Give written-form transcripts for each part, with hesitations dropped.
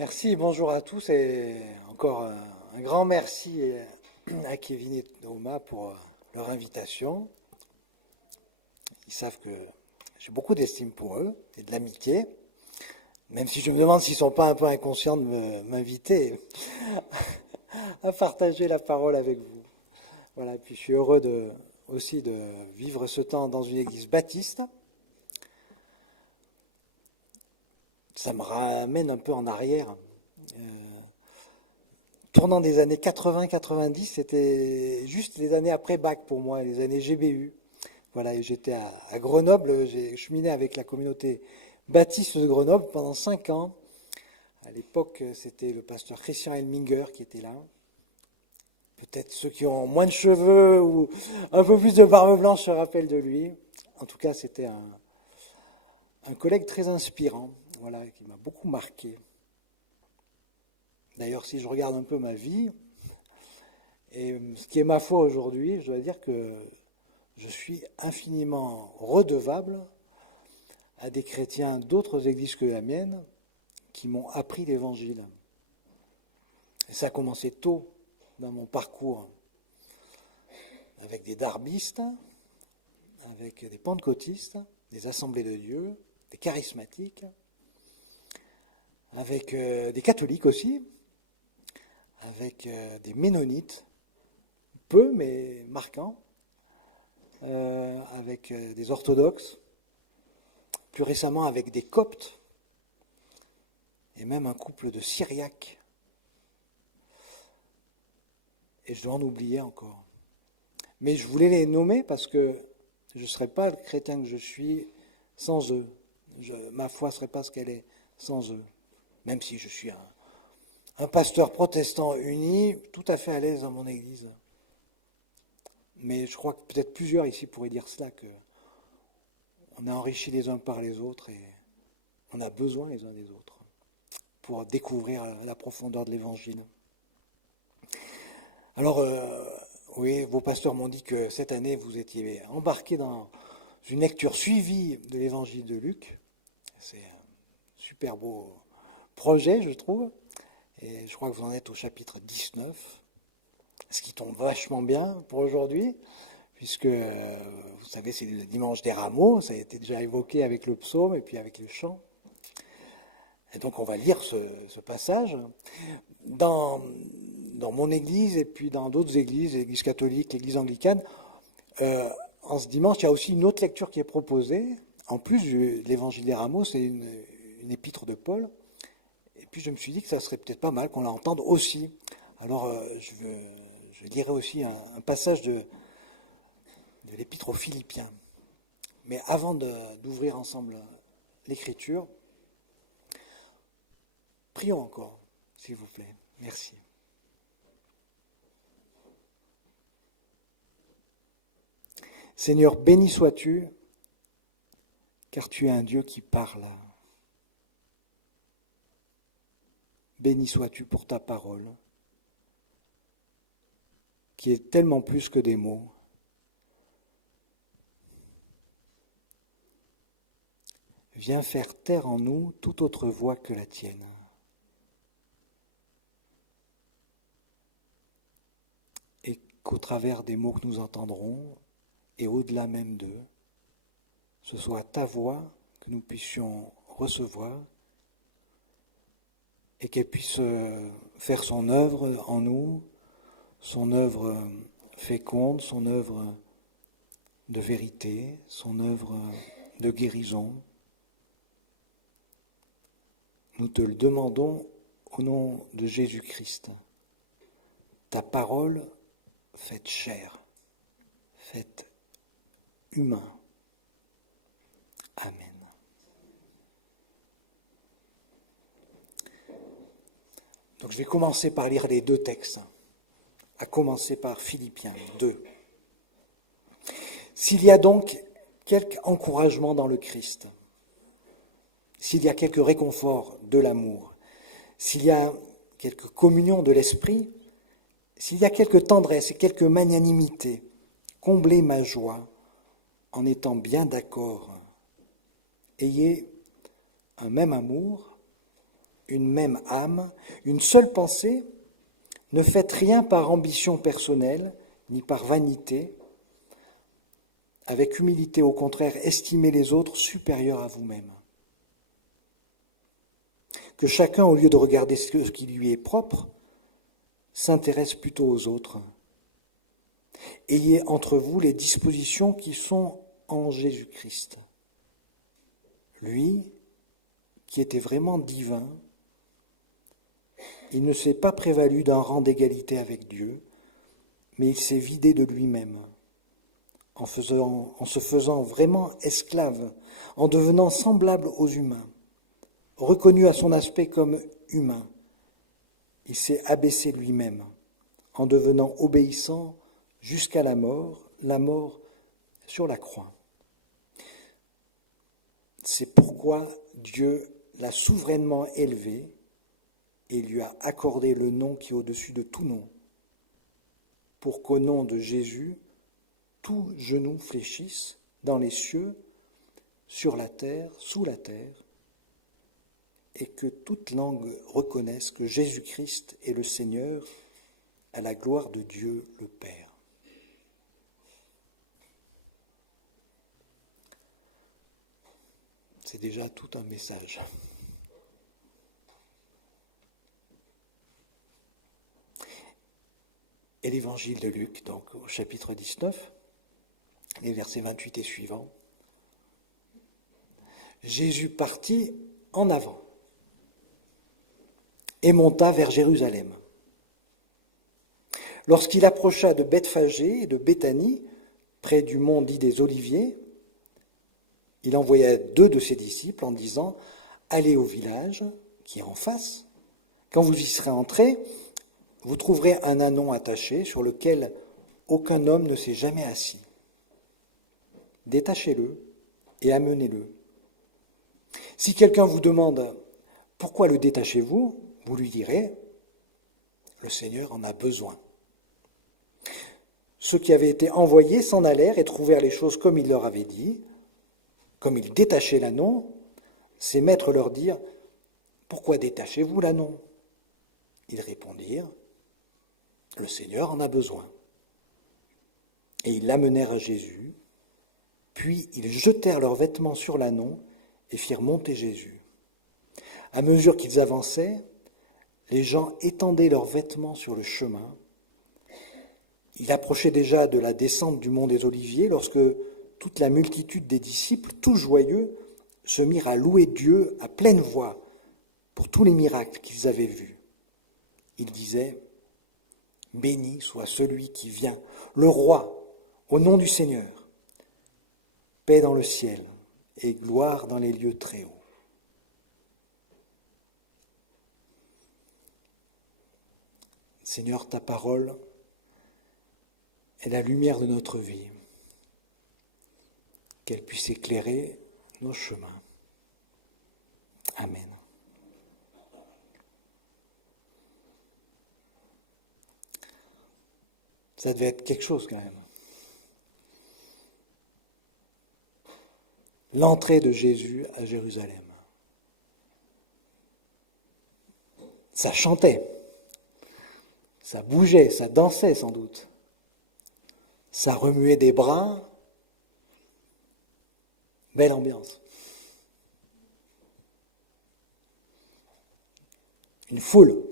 Merci, bonjour à tous et encore un grand merci à Kevin et Thomas pour leur invitation. Ils savent que j'ai beaucoup d'estime pour eux et de l'amitié, même si je me demande s'ils ne sont pas un peu inconscients de m'inviter à partager la parole avec vous. Voilà, puis je suis heureux aussi de vivre ce temps dans une église baptiste. Ça me ramène un peu en arrière. Tournant des années 80-90, c'était juste les années après bac pour moi, les années GBU. Voilà, et j'étais à Grenoble, j'ai cheminé avec la communauté baptiste de Grenoble pendant 5 ans. À l'époque, c'était le pasteur Christian Elminger qui était là. Peut-être ceux qui ont moins de cheveux ou un peu plus de barbe blanche se rappellent de lui. En tout cas, c'était un collègue très inspirant, voilà, qui m'a beaucoup marqué. D'ailleurs, si je regarde un peu ma vie, et ce qui est ma foi aujourd'hui, je dois dire que je suis infiniment redevable à des chrétiens d'autres églises que la mienne qui m'ont appris l'Évangile. Et ça a commencé tôt dans mon parcours, avec des darbistes, avec des pentecôtistes, des assemblées de Dieu, des charismatiques, avec des catholiques aussi, avec des ménonites, peu mais marquants, avec des orthodoxes, plus récemment avec des coptes, et même un couple de syriaques. Et je dois en oublier encore. Mais je voulais les nommer parce que je ne serais pas le chrétien que je suis sans eux. Ma foi ne serait pas ce qu'elle est sans eux. Même si je suis un pasteur protestant uni, tout à fait à l'aise dans mon église. Mais je crois que peut-être plusieurs ici pourraient dire cela, qu'on est enrichis les uns par les autres et on a besoin les uns des autres pour découvrir la profondeur de l'Évangile. Alors, oui, vos pasteurs m'ont dit que cette année, vous étiez embarqués dans une lecture suivie de l'Évangile de Luc. C'est un super beau projet, je trouve. Et je crois que vous en êtes au chapitre 19, ce qui tombe vachement bien pour aujourd'hui, puisque, vous savez, c'est le dimanche des rameaux, ça a été déjà évoqué avec le psaume et puis avec le chant. Et donc on va lire ce passage. Dans mon église et puis dans d'autres églises, l'église catholique, l'église anglicane, en ce dimanche, il y a aussi une autre lecture qui est proposée. En plus de l'évangile des rameaux, c'est une épître de Paul. Et puis je me suis dit que ça serait peut-être pas mal qu'on l'entende aussi. Alors je lirai aussi un passage de l'épître aux Philippiens. Mais avant d'ouvrir ensemble l'écriture, prions encore, s'il vous plaît. Merci. Seigneur, béni sois-tu, car tu es un Dieu qui parle. Béni sois-tu pour ta parole, qui est tellement plus que des mots. Viens faire taire en nous toute autre voix que la tienne. Et qu'au travers des mots que nous entendrons, et au-delà même d'eux, ce soit ta voix que nous puissions recevoir et qu'elle puisse faire son œuvre en nous, son œuvre féconde, son œuvre de vérité, son œuvre de guérison. Nous te le demandons au nom de Jésus-Christ. Ta parole faite chair, faite humain. Amen. Donc je vais commencer par lire les deux textes, à commencer par Philippiens 2. S'il y a donc quelque encouragement dans le Christ, s'il y a quelque réconfort de l'amour, s'il y a quelque communion de l'esprit, s'il y a quelque tendresse et quelque magnanimité, comblez ma joie en étant bien d'accord. Ayez un même amour, une même âme, une seule pensée. Ne faites rien par ambition personnelle, ni par vanité. Avec humilité, au contraire, estimez les autres supérieurs à vous-même. Que chacun, au lieu de regarder ce qui lui est propre, s'intéresse plutôt aux autres. Ayez entre vous les dispositions qui sont en Jésus-Christ. Lui, qui était vraiment divin, il ne s'est pas prévalu d'un rang d'égalité avec Dieu, mais il s'est vidé de lui-même, en se faisant vraiment esclave, en devenant semblable aux humains. Reconnu à son aspect comme humain, il s'est abaissé lui-même, en devenant obéissant jusqu'à la mort sur la croix. C'est pourquoi Dieu l'a souverainement élevé et lui a accordé le nom qui est au-dessus de tout nom, pour qu'au nom de Jésus, tout genou fléchisse dans les cieux, sur la terre, sous la terre, et que toute langue reconnaisse que Jésus-Christ est le Seigneur, à la gloire de Dieu le Père. C'est déjà tout un message. Et l'évangile de Luc, donc au chapitre 19, les versets 28 et suivants. Jésus partit en avant et monta vers Jérusalem. Lorsqu'il approcha de Bethphagée et de Béthanie, près du mont dit des Oliviers, il envoya 2 de ses disciples en disant « Allez au village qui est en face. Quand vous y serez entrés, vous trouverez un ânon attaché sur lequel aucun homme ne s'est jamais assis. Détachez-le et amenez-le. Si quelqu'un vous demande « Pourquoi le détachez-vous ?», vous lui direz « Le Seigneur en a besoin. » Ceux qui avaient été envoyés s'en allèrent et trouvèrent les choses comme il leur avait dit. Comme ils détachaient l'ânon, ses maîtres leur dirent « Pourquoi détachez-vous l'ânon ?» Ils répondirent « Le Seigneur en a besoin. » Et ils l'amenèrent à Jésus, puis ils jetèrent leurs vêtements sur l'ânon et firent monter Jésus. À mesure qu'ils avançaient, les gens étendaient leurs vêtements sur le chemin. Il approchait déjà de la descente du mont des Oliviers lorsque toute la multitude des disciples, tous joyeux, se mirent à louer Dieu à pleine voix pour tous les miracles qu'ils avaient vus. Ils disaient « Béni soit celui qui vient, le roi, au nom du Seigneur. Paix dans le ciel et gloire dans les lieux très hauts. » Seigneur, ta parole est la lumière de notre vie. Qu'elle puisse éclairer nos chemins. Amen. Ça devait être quelque chose quand même. L'entrée de Jésus à Jérusalem. Ça chantait, ça bougeait, ça dansait sans doute. Ça remuait des bras. Belle ambiance. Une foule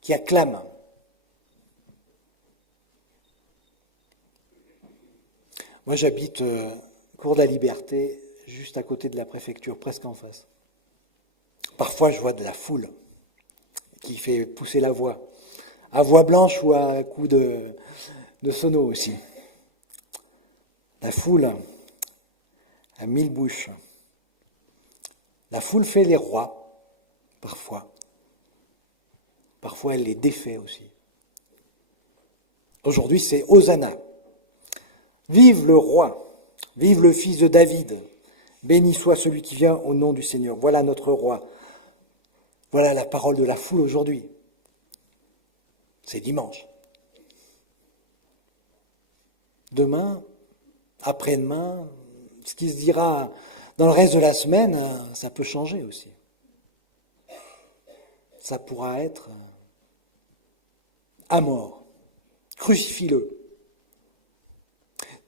qui acclame. Moi, j'habite Cours de la Liberté, juste à côté de la préfecture, presque en face. Parfois, je vois de la foule qui fait pousser la voix, à voix blanche ou à coup de sono aussi. La foule à 1000 bouches. La foule fait les rois, parfois. Parfois, elle les défait aussi. Aujourd'hui, c'est Hosanna. Vive le roi, vive le fils de David. Béni soit celui qui vient au nom du Seigneur. Voilà notre roi. Voilà la parole de la foule aujourd'hui. C'est dimanche. Demain, après-demain, ce qui se dira dans le reste de la semaine, ça peut changer aussi. ça pourra être à mort. Crucifie-le.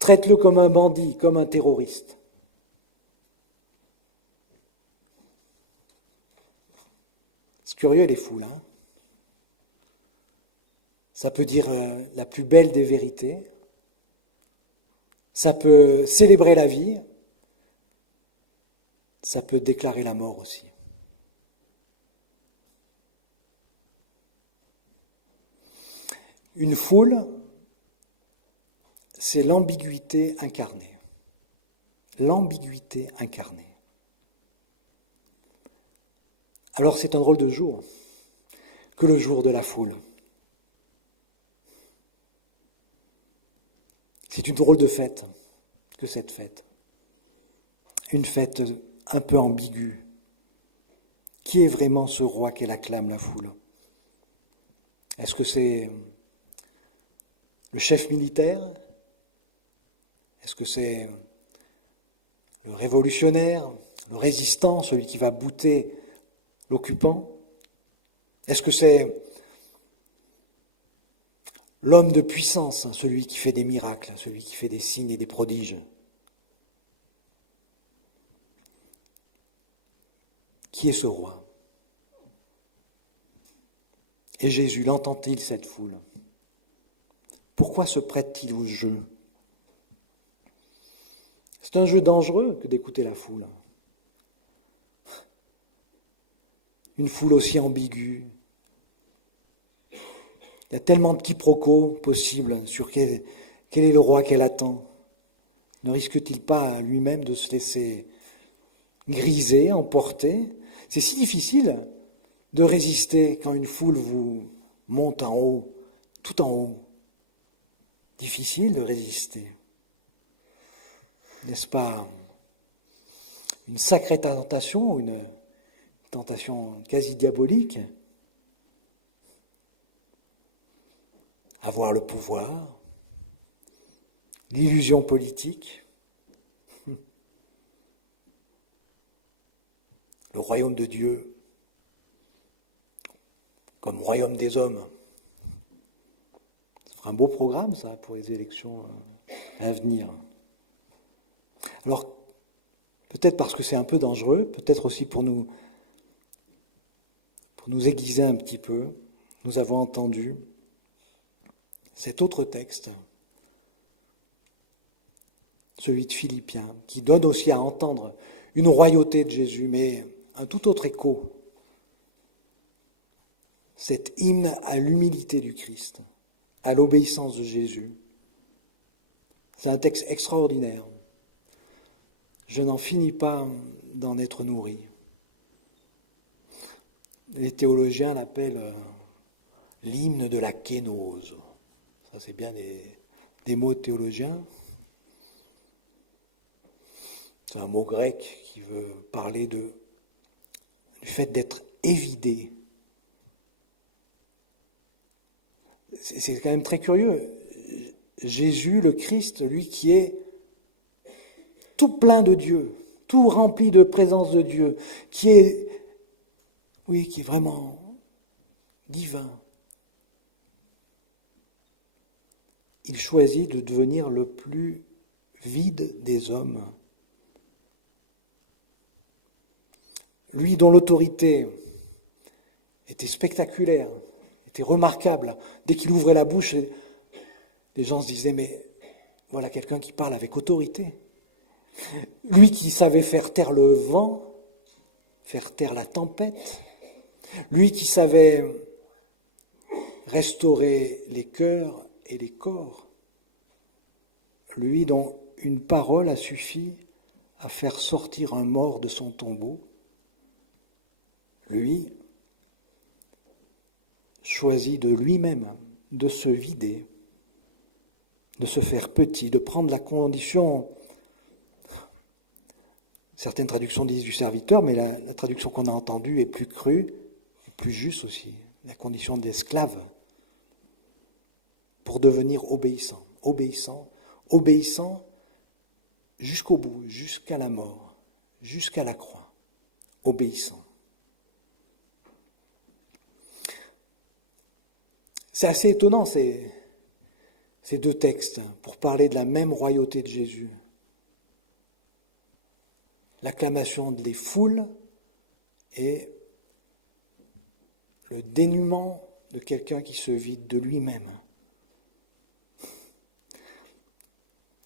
Traite-le comme un bandit, comme un terroriste. C'est curieux les foules, hein. Ça peut dire la plus belle des vérités. Ça peut célébrer la vie. Ça peut déclarer la mort aussi. Une foule, c'est l'ambiguïté incarnée. L'ambiguïté incarnée. Alors c'est un drôle de jour que le jour de la foule. C'est une drôle de fête que cette fête. Une fête un peu ambiguë. Qui est vraiment ce roi qu'elle acclame, la foule? Est-ce que c'est le chef militaire? Est-ce que c'est le révolutionnaire, le résistant, celui qui va bouter l'occupant? Est-ce que c'est l'homme de puissance, celui qui fait des miracles, celui qui fait des signes et des prodiges? Qui est ce roi? Et Jésus, l'entend-il, cette foule? Pourquoi se prête-t-il au jeu? C'est un jeu dangereux que d'écouter la foule. Une foule aussi ambiguë. Il y a tellement de quiproquos possibles sur quel est le roi qu'elle attend. Ne risque-t-il pas lui-même de se laisser griser, emporter? C'est si difficile de résister quand une foule vous monte en haut, tout en haut. Difficile de résister. N'est-ce pas une sacrée tentation, une tentation quasi diabolique? Avoir le pouvoir, l'illusion politique, le royaume de Dieu comme royaume des hommes. Ça fera un beau programme, ça, pour les élections à venir. Alors, peut-être parce que c'est un peu dangereux, peut-être aussi pour nous aiguiser un petit peu, nous avons entendu cet autre texte, celui de Philippiens, qui donne aussi à entendre une royauté de Jésus, mais un tout autre écho. Cet hymne à l'humilité du Christ, à l'obéissance de Jésus. C'est un texte extraordinaire. Je n'en finis pas d'en être nourri. Les théologiens l'appellent l'hymne de la kénose. Ça, c'est bien des mots théologiens. C'est un mot grec qui veut parler du fait d'être évidé. C'est quand même très curieux. Jésus, le Christ, lui qui est tout plein de Dieu, tout rempli de présence de Dieu, qui est vraiment divin. Il choisit de devenir le plus vide des hommes. Lui dont l'autorité était spectaculaire, était remarquable. Dès qu'il ouvrait la bouche, les gens se disaient, mais voilà quelqu'un qui parle avec autorité. Lui qui savait faire taire le vent, faire taire la tempête. Lui qui savait restaurer les cœurs et les corps. Lui dont une parole a suffi à faire sortir un mort de son tombeau. Lui choisit de lui-même de se vider, de se faire petit, de prendre la condition, certaines traductions disent du serviteur, mais la traduction qu'on a entendue est plus crue, et plus juste aussi, la condition d'esclave, pour devenir obéissant, obéissant jusqu'au bout, jusqu'à la mort, jusqu'à la croix, obéissant. C'est assez étonnant ces deux textes pour parler de la même royauté de Jésus. L'acclamation des foules et le dénuement de quelqu'un qui se vide de lui-même.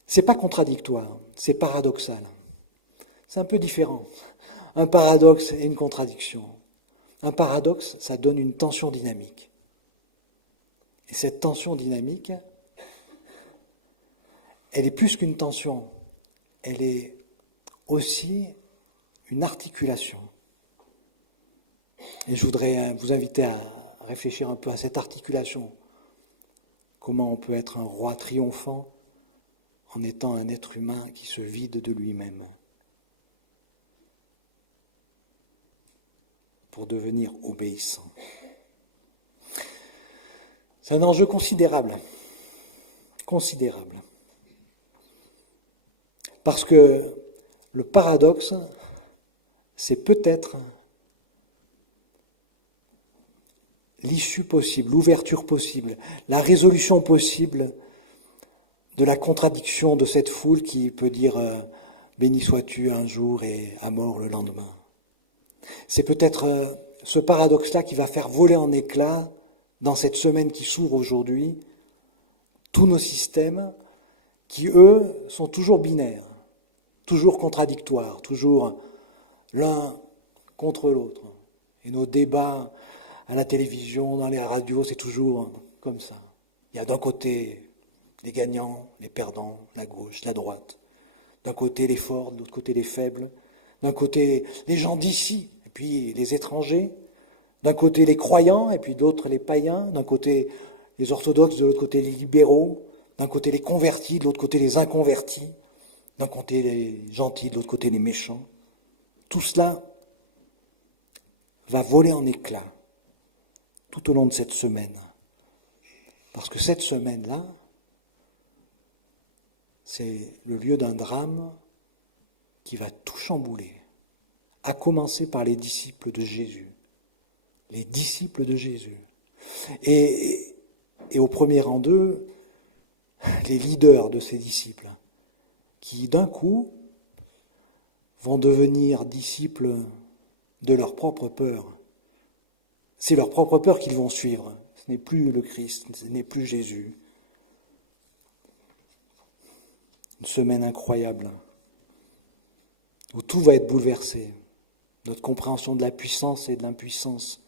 C'est pas contradictoire, c'est paradoxal. C'est un peu différent. Un paradoxe et une contradiction. Un paradoxe, ça donne une tension dynamique. Et cette tension dynamique, elle est plus qu'une tension, elle est aussi une articulation. Et je voudrais vous inviter à réfléchir un peu à cette articulation. Comment on peut être un roi triomphant en étant un être humain qui se vide de lui-même pour devenir obéissant. C'est un enjeu considérable. Considérable. Parce que le paradoxe, c'est peut-être l'issue possible, l'ouverture possible, la résolution possible de la contradiction de cette foule qui peut dire béni sois-tu un jour et à mort le lendemain. C'est peut-être ce paradoxe-là qui va faire voler en éclats dans cette semaine qui s'ouvre aujourd'hui tous nos systèmes qui, eux, sont toujours binaires, toujours contradictoires, toujours l'un contre l'autre. Et nos débats à la télévision, dans les radios, c'est toujours comme ça. Il y a d'un côté les gagnants, les perdants, la gauche, la droite. D'un côté les forts, de l'autre côté les faibles. D'un côté les gens d'ici, et puis les étrangers. D'un côté les croyants, et puis d'autres les païens. D'un côté les orthodoxes, de l'autre côté les libéraux. D'un côté les convertis, de l'autre côté les inconvertis. D'un côté les gentils, de l'autre côté les méchants. Tout cela va voler en éclats tout au long de cette semaine. Parce que cette semaine-là, c'est le lieu d'un drame qui va tout chambouler, à commencer par les disciples de Jésus. Les disciples de Jésus. Et au premier rang d'eux, les leaders de ces disciples, qui d'un coup vont devenir disciples de leur propre peur. C'est leur propre peur qu'ils vont suivre. Ce n'est plus le Christ, ce n'est plus Jésus. Une semaine incroyable, où tout va être bouleversé. Notre compréhension de la puissance et de l'impuissance.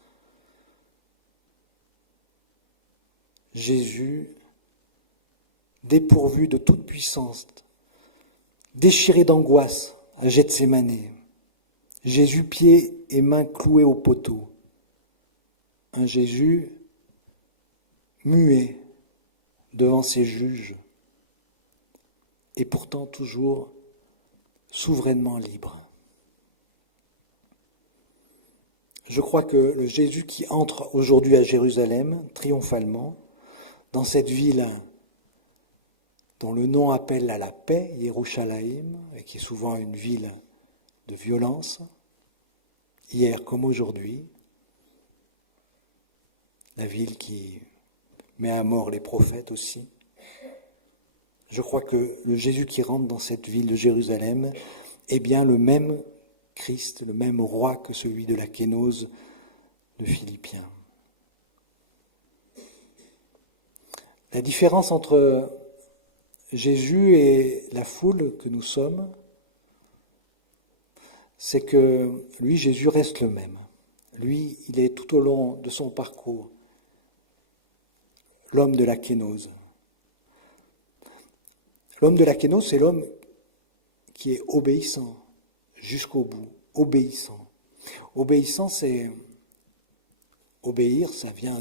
Jésus, dépourvu de toute puissance, déchiré d'angoisse à Gethsémane. Jésus, pieds et mains cloués au poteau. Un Jésus muet devant ses juges et pourtant toujours souverainement libre. Je crois que le Jésus qui entre aujourd'hui à Jérusalem, triomphalement, dans cette ville dont le nom appelle à la paix, Yerushalayim, et qui est souvent une ville de violence, hier comme aujourd'hui, la ville qui met à mort les prophètes aussi. Je crois que le Jésus qui rentre dans cette ville de Jérusalem est bien le même Christ, le même roi que celui de la Kénose de Philippiens. La différence entre Jésus et la foule que nous sommes, c'est que lui, Jésus, reste le même. Lui, il est tout au long de son parcours l'homme de la kénose. L'homme de la kénose, c'est l'homme qui est obéissant jusqu'au bout, obéissant. Obéissant, c'est obéir, ça vient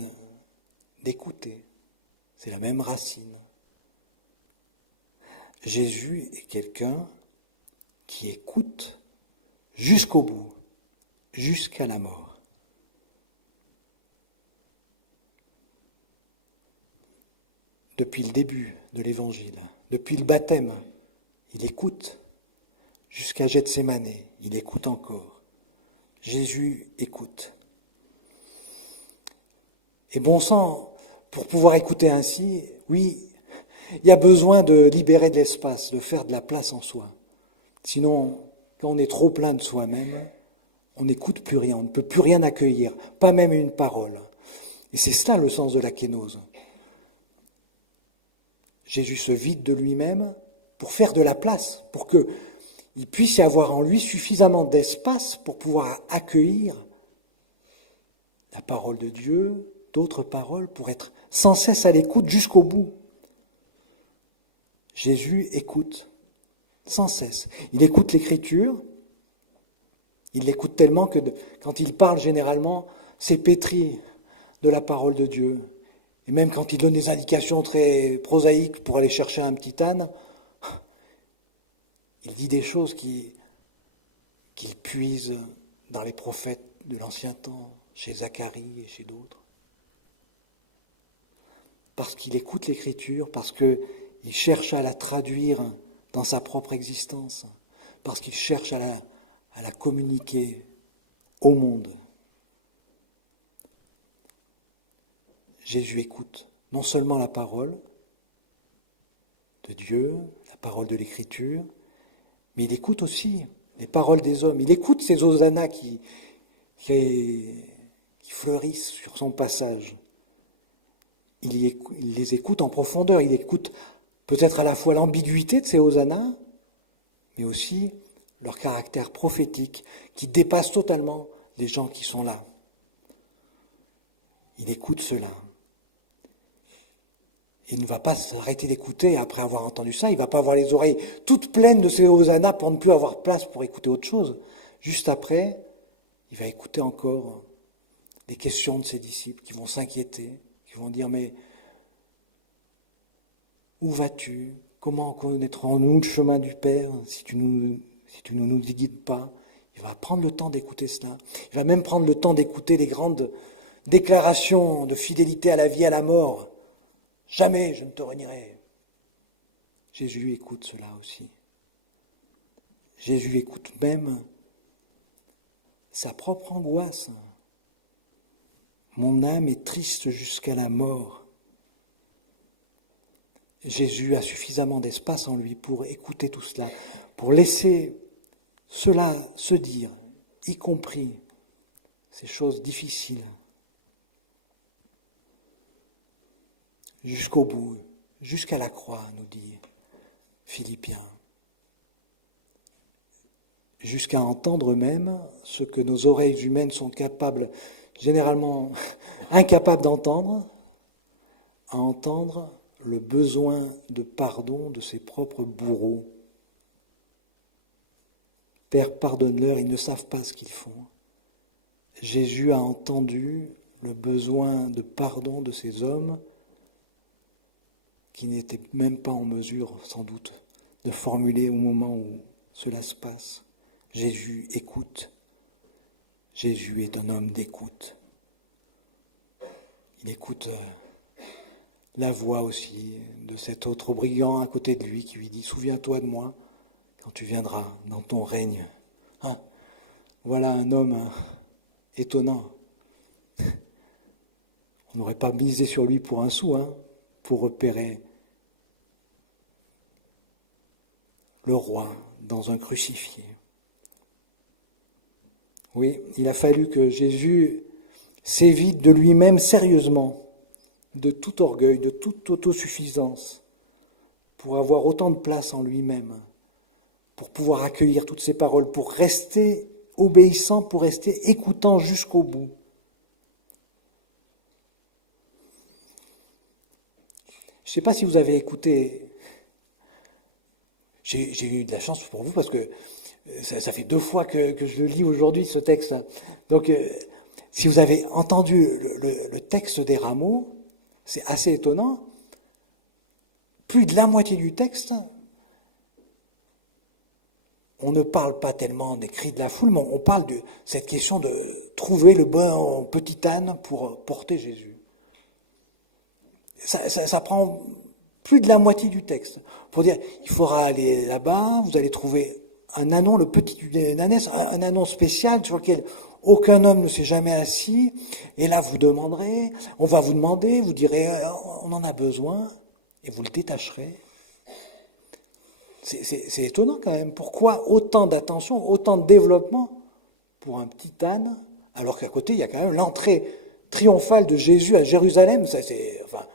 d'écouter. C'est la même racine. Jésus est quelqu'un qui écoute jusqu'au bout, jusqu'à la mort. Depuis le début de l'Évangile, depuis le baptême, il écoute jusqu'à Gethsémane, il écoute encore. Jésus écoute. Et bon sang, pour pouvoir écouter ainsi, oui, il y a besoin de libérer de l'espace, de faire de la place en soi. Sinon, quand on est trop plein de soi-même, on n'écoute plus rien, on ne peut plus rien accueillir, pas même une parole. Et c'est cela le sens de la kénose. Jésus se vide de lui-même pour faire de la place, pour qu'il puisse y avoir en lui suffisamment d'espace pour pouvoir accueillir la parole de Dieu, d'autres paroles, pour être sans cesse à l'écoute jusqu'au bout. Jésus écoute sans cesse. Il écoute l'Écriture, il l'écoute tellement que quand il parle généralement, c'est pétri de la parole de Dieu. Et même quand il donne des indications très prosaïques pour aller chercher un petit âne, il dit des choses qu'il puise dans les prophètes de l'ancien temps, chez Zacharie et chez d'autres. Parce qu'il écoute l'Écriture, parce qu'il cherche à la traduire dans sa propre existence, parce qu'il cherche à la communiquer au monde. Jésus écoute non seulement la parole de Dieu, la parole de l'Écriture, mais il écoute aussi les paroles des hommes. Il écoute ces hosannas qui fleurissent sur son passage. Il les écoute en profondeur. Il écoute peut-être à la fois l'ambiguïté de ces hosannas, mais aussi leur caractère prophétique qui dépasse totalement les gens qui sont là. Il écoute cela. Il ne va pas s'arrêter d'écouter après avoir entendu ça. Il ne va pas avoir les oreilles toutes pleines de ces hosannas pour ne plus avoir place pour écouter autre chose. Juste après, il va écouter encore les questions de ses disciples qui vont s'inquiéter, qui vont dire « Mais où vas-tu? Comment connaîtrons-nous le chemin du Père si tu ne nous y guides pas ?» Il va prendre le temps d'écouter cela. Il va même prendre le temps d'écouter les grandes déclarations de fidélité à la vie, à la mort. Jamais je ne te renierai. Jésus écoute cela aussi. Jésus écoute même sa propre angoisse. Mon âme est triste jusqu'à la mort. Jésus a suffisamment d'espace en lui pour écouter tout cela, pour laisser cela se dire, y compris ces choses difficiles. Jusqu'au bout, jusqu'à la croix, nous dit Philippiens. Jusqu'à entendre même ce que nos oreilles humaines sont capables, généralement incapables d'entendre, à entendre le besoin de pardon de ses propres bourreaux. Père, pardonne-leur, ils ne savent pas ce qu'ils font. Jésus a entendu le besoin de pardon de ces hommes qui n'étaient même pas en mesure, sans doute, de formuler au moment où cela se passe. Jésus écoute. Jésus est un homme d'écoute. Il écoute la voix aussi de cet autre brigand à côté de lui qui lui dit « Souviens-toi de moi quand tu viendras dans ton règne. » Voilà un homme étonnant. On n'aurait pas misé sur lui pour un sou, pour repérer le roi dans un crucifié. Oui, il a fallu que Jésus s'évite de lui-même sérieusement, de tout orgueil, de toute autosuffisance, pour avoir autant de place en lui-même, pour pouvoir accueillir toutes ces paroles, pour rester obéissant, pour rester écoutant jusqu'au bout. Je ne sais pas si vous avez écouté. J'ai eu de la chance pour vous parce que ça fait 2 fois que je le lis aujourd'hui, ce texte. Donc, si vous avez entendu le texte des rameaux, c'est assez étonnant. Plus de la moitié du texte, on ne parle pas tellement des cris de la foule, mais on parle de cette question de trouver le bon petit âne pour porter Jésus. Ça prend plus de la moitié du texte. Pour dire, il faudra aller là-bas, vous allez trouver un anon, le petit ânesse, un anon spécial sur lequel aucun homme ne s'est jamais assis, et là vous demanderez, on va vous demander, vous direz, on en a besoin, et vous le détacherez. C'est étonnant quand même. Pourquoi autant d'attention, autant de développement pour un petit âne, alors qu'à côté, il y a quand même l'entrée triomphale de Jésus à Jérusalem. Ça, enfin,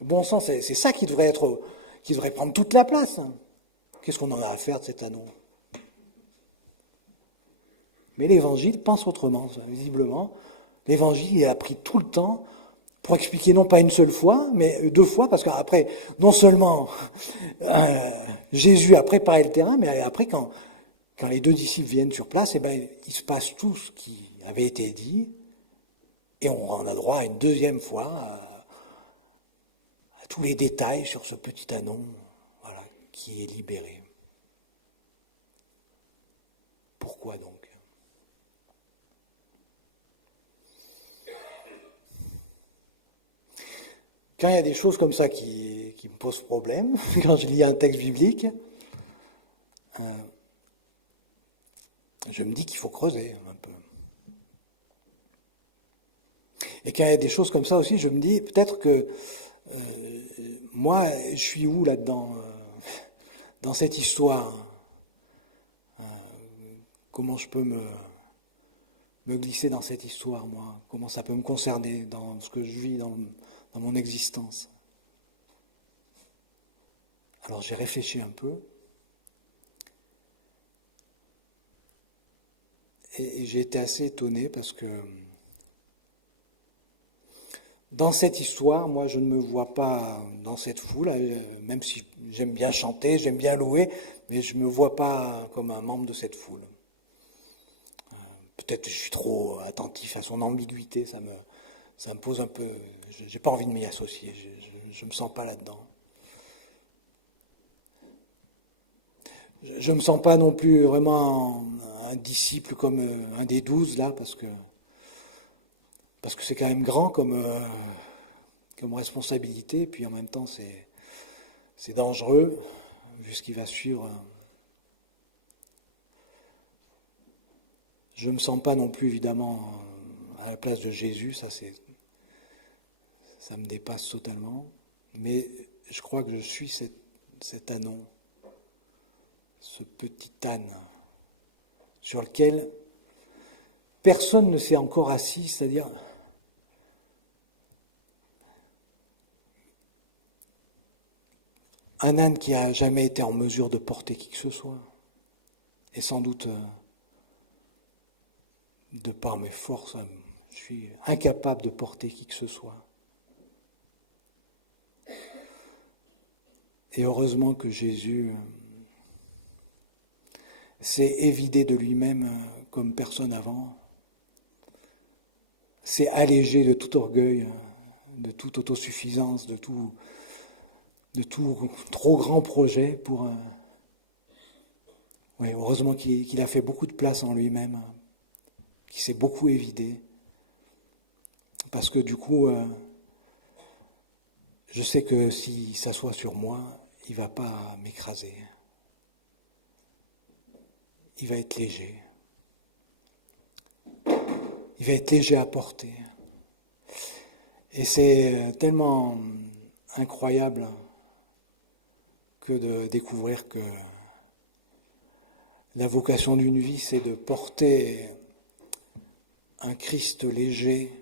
bon sens, c'est ça qui devrait prendre toute la place. Hein. Qu'est-ce qu'on en a à faire de cet anneau? Mais l'Évangile pense autrement, visiblement. L'Évangile, il a pris tout le temps pour expliquer non pas une seule fois, mais 2 fois, parce qu'après, non seulement Jésus a préparé le terrain, mais après, quand les 2 disciples viennent sur place, eh ben, il se passe tout ce qui avait été dit, et on en a droit à une 2e fois à tous les détails sur ce petit anon, voilà, qui est libéré. Pourquoi donc? Quand il y a des choses comme ça qui me posent problème, quand je lis un texte biblique, je me dis qu'il faut creuser un peu. Et quand il y a des choses comme ça aussi, je me dis peut-être que moi, je suis où là-dedans, dans cette histoire? Comment je peux me glisser dans cette histoire, moi? Comment ça peut me concerner dans ce que je vis, dans mon existence? Alors j'ai réfléchi un peu. Et j'ai été assez étonné parce que dans cette histoire, moi je ne me vois pas dans cette foule, même si j'aime bien chanter, j'aime bien louer, mais je ne me vois pas comme un membre de cette foule. Peut-être que je suis trop attentif à son ambiguïté, ça me pose un peu... J'ai pas envie de m'y associer, je me sens pas là-dedans. Je me sens pas non plus vraiment un disciple comme un des 12 là, parce que c'est quand même grand comme responsabilité, puis en même temps c'est dangereux, vu ce qui va suivre. Je ne me sens pas non plus évidemment à la place de Jésus, ça me dépasse totalement, mais je crois que je suis cet anon, ce petit âne, sur lequel personne ne s'est encore assis, c'est-à-dire un âne qui n'a jamais été en mesure de porter qui que ce soit, et sans doute, de par mes forces, je suis incapable de porter qui que ce soit. Et heureusement que Jésus s'est évidé de lui-même comme personne avant, s'est allégé de tout orgueil, de toute autosuffisance, de tout trop grand projet pour... Oui, heureusement qu'il a fait beaucoup de place en lui-même, qu'il s'est beaucoup évidé, parce que du coup, je sais que s'il s'assoit sur moi, il ne va pas m'écraser. Il va être léger. Il va être léger à porter. Et c'est tellement incroyable que de découvrir que la vocation d'une vie, c'est de porter un Christ léger.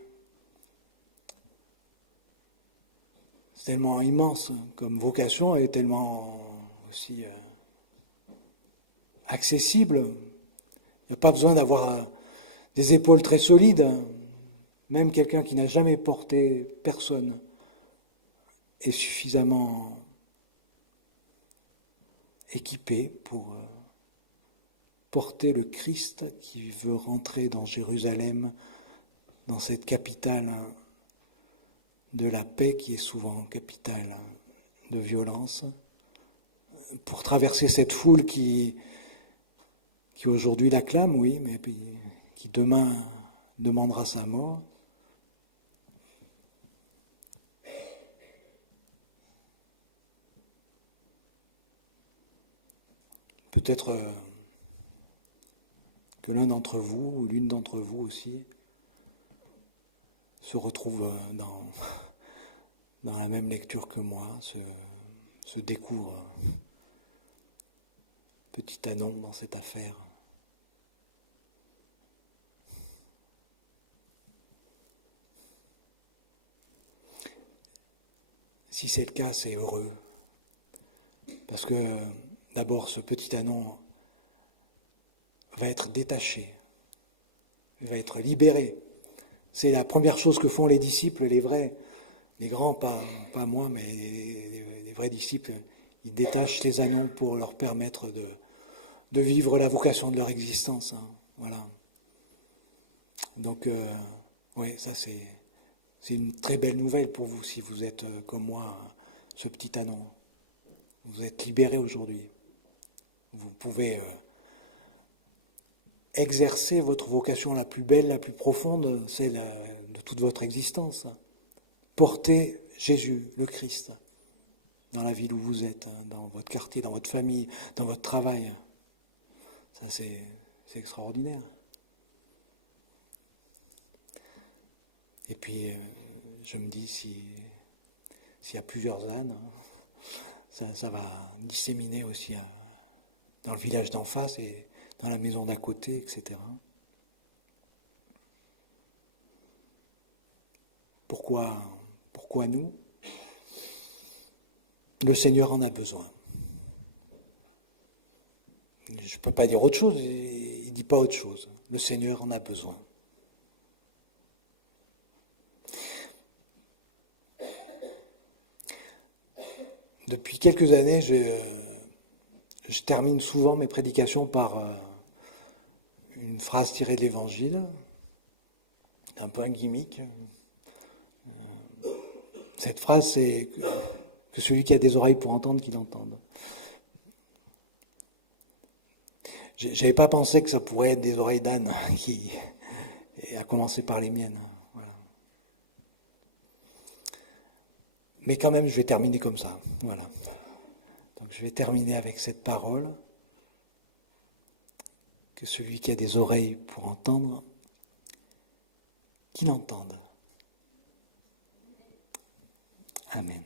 C'est tellement immense comme vocation et tellement aussi accessible. Il n'y a pas besoin d'avoir des épaules très solides. Même quelqu'un qui n'a jamais porté personne est suffisamment équipé pour porter le Christ qui veut rentrer dans Jérusalem, dans cette capitale de la paix qui est souvent capitale de violence, pour traverser cette foule qui aujourd'hui l'acclame, oui, mais qui demain demandera sa mort. Peut-être que l'un d'entre vous, ou l'une d'entre vous aussi, se retrouve dans la même lecture que moi, se découvre petit anon dans cette affaire. Si c'est le cas, c'est heureux. Parce que d'abord, ce petit anon va être détaché, va être libéré. C'est la première chose que font les disciples, les vrais, les grands, pas moi, mais les vrais disciples. Ils détachent les anons pour leur permettre de vivre la vocation de leur existence. Hein. Voilà. Donc, oui, ça c'est une très belle nouvelle pour vous si vous êtes comme moi, ce petit anon. Vous êtes libéré aujourd'hui. Vous pouvez exercer votre vocation la plus belle, la plus profonde, celle de toute votre existence. Porter Jésus, le Christ, dans la ville où vous êtes, dans votre quartier, dans votre famille, dans votre travail. Ça, c'est extraordinaire. Et puis, je me dis, s'il y a plusieurs ânes, ça va disséminer aussi dans le village d'en face et dans la maison d'à côté, etc. Pourquoi nous? Le Seigneur en a besoin. Je ne peux pas dire autre chose, il ne dit pas autre chose. Le Seigneur en a besoin. Depuis quelques années, je termine souvent mes prédications par une phrase tirée de l'Évangile, un peu un gimmick. Cette phrase, c'est que celui qui a des oreilles pour entendre, qu'il entende. J'avais pas pensé que ça pourrait être des oreilles d'âne, à commencer par les miennes. Voilà. Mais quand même, je vais terminer comme ça. Voilà. Donc je vais terminer avec cette parole, que celui qui a des oreilles pour entendre, qu'il entende. Amen.